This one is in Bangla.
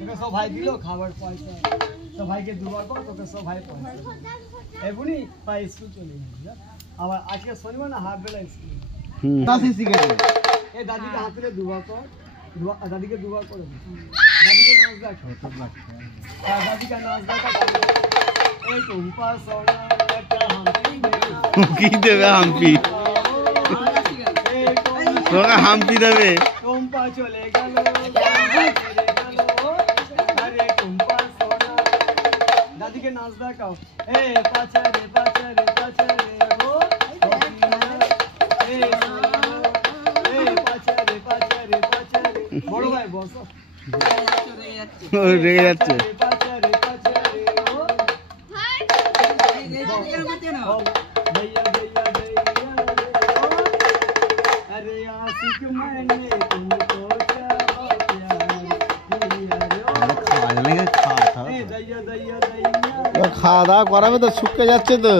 তোকে সব ভাই দিল খাবার পয়সা সব ভাইকে দুবার কর তোকে সব ভাই পয়সা এগুনি ভাই স্কুল চলে যাবে আবার আজকে শনিবার না হাফ বেলা স্কুল এই দাদিকে হাতে দুবার কর দাদিকে দুবার করে দাদিকে নাচ দেখ দাদিকে নাচ দেখ এই টুম্পা সোনা একটা হাম্পি কি দেবে হাম্পি তোকে হাম্পি দেবে টুম্পা চলে গেল আরে টুম্পা সোনা দাদিকে নাচ দেখাও এ পাছা রে ও বড় ভাই বসো রেগে যাচ্ছে খাওয়া দাওয়া করাবে তো শুকিয়ে যাচ্ছে তো